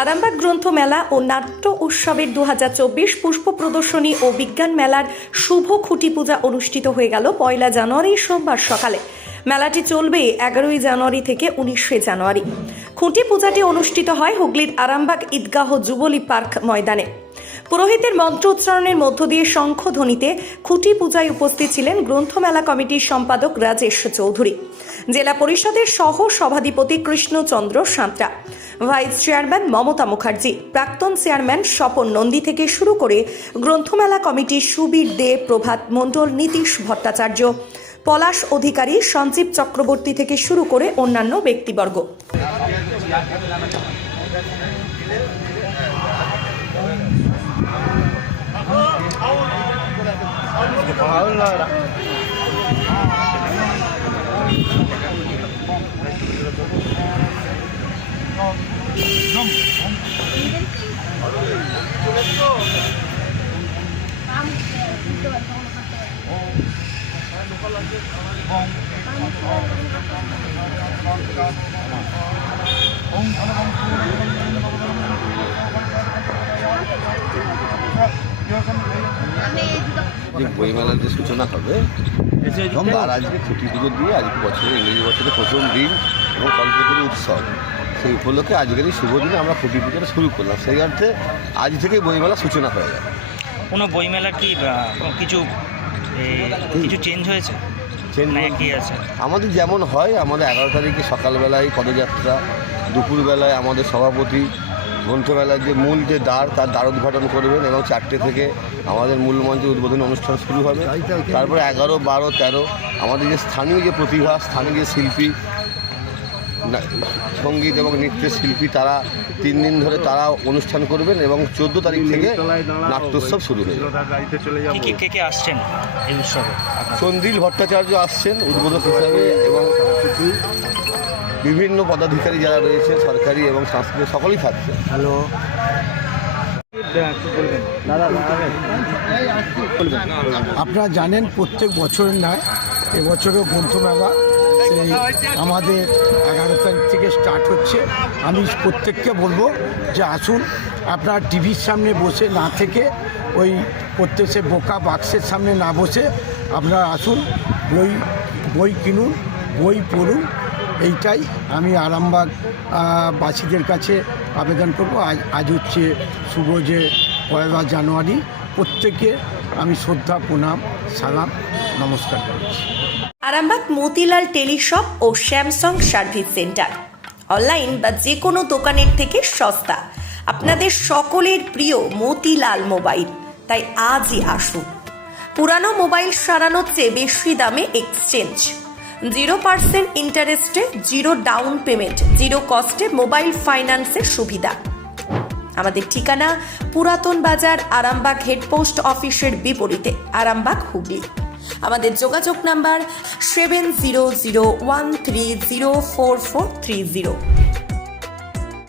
আরামবাগ গ্রন্থ মেলা ও নাট্য উৎসবের 2024 পুষ্প প্রদর্শনী ও বিজ্ঞান মেলার শুভ খুঁটি পূজা অনুষ্ঠিত হয়ে গেল 1 জানুয়ারি সোমবার সকালে। মেলাটি চলবে 11 জানুয়ারি থেকে 19 জানুয়ারি। খুঁটি পূজাটি অনুষ্ঠিত হয় হুগলির আরামবাগ ঈদগাহ যুবলী পার্ক ময়দানে। পুরোহিতের মন্ত্র উচ্চারণের মধ্য দিয়ে শঙ্খধ্বনিতে খুঁটি পূজায় উপস্থিত ছিলেন গ্রন্থমেলা কমিটির সম্পাদক রাজেশ চৌধুরী, জেলা পরিষদের সহ সভাধিপতি কৃষ্ণচন্দ্র সাঁতরা, ভাইস চেয়ারম্যান মমতা মুখার্জি, প্রাক্তন চেয়ারম্যান স্বপন নন্দী থেকে শুরু করে গ্রন্থমেলা কমিটির সুবীর দে, প্রভাত মণ্ডল, নীতিশ ভট্টাচার্য, পলাশ অধিকারী, সঞ্জীব চক্রবর্তী থেকে শুরু করে অন্যান্য ব্যক্তিবর্গ। যে বইমেলার যে সূচনা হবে সোমবার, আজকে খুঁটি পুজো দিয়ে আজকে বছরের ইংরেজি বছরের প্রথম দিন এবং কল্পতরু উৎসব, সেই উপলক্ষে আজকের এই শুভ দিনে আমরা খুঁটি পুজোটা শুরু করলাম। সেই অর্থে আজ থেকেই বইমেলার সূচনা হয়ে যাবে। কোনো বইমেলা কি কিছু চেঞ্জ হয়েছে? কি আছে আমাদের যেমন হয়, আমাদের 11 তারিখে সকালবেলায় পদযাত্রা, দুপুরবেলায় আমাদের সভাপতি গ্রন্থমেলার যে মূল যে দ্বার তার দ্বার উদ্ঘাটন করবেন এবং 4টে থেকে আমাদের মূল মঞ্চের উদ্বোধনী অনুষ্ঠান শুরু হবে। তারপরে 11, 12, 13 আমাদের যে স্থানীয় যে প্রতিভা, স্থানীয় যে শিল্পী, সঙ্গীত এবং নৃত্যের শিল্পী, তারা 3 দিন ধরে তারা অনুষ্ঠান করবেন এবং 14 তারিখ থেকে নাট্যোৎসব শুরু হয়ে যাবে। কে আসছেন এই উৎসবে? সন্দীল ভট্টাচার্য আসছেন উদ্বোধক হিসাবে এবং বিভিন্ন পদাধিকারী যারা রয়েছে সরকারি এবং সাংস্কৃতিক সকলেই থাকছে। হ্যালো, আপনারা জানেন প্রত্যেক বছরের নয়, এবছরও গ্রন্থমেলা সেই আমাদের 11 তারিখ থেকে স্টার্ট হচ্ছে। আমি প্রত্যেককে বলবো যে আসুন, আপনারা টিভির সামনে বসে না থেকে, ওই প্রত্যেকে বোকা বাক্সের সামনে না বসে আপনারা আসুন, বই কিনুন, বই পড়ুন। এইটাই আমি আরামবাগ বাসীদের কাছে আবেদন করব। আজ হচ্ছে শুভ যে 1 জানুয়ারি, প্রত্যেকে আমি শ্রদ্ধা, প্রণাম, সালাম, নমস্কার করছি। আরামবাগ মতিলাল টেলিশপ ও স্যামসাং সার্ভিস সেন্টার, অনলাইন বা যে কোনো দোকানের থেকে সস্তা, আপনাদের সকলের প্রিয় মতিলাল মোবাইল। তাই আজই আসুন। পুরানো মোবাইল সারানোর চেয়ে বেশি দামে এক্সচেঞ্জ, 0% ইন্টারেস্টে, 0 ডাউন পেমেন্ট, 0 কস্টে মোবাইল ফাইন্যান্সের সুবিধা। আমাদের ঠিকানা পুরাতন বাজার, আরামবাগ হেডপোস্ট অফিসের বিপরীতে, আরামবাগ, হুগলি। আমাদের যোগাযোগ নাম্বার 7001304430।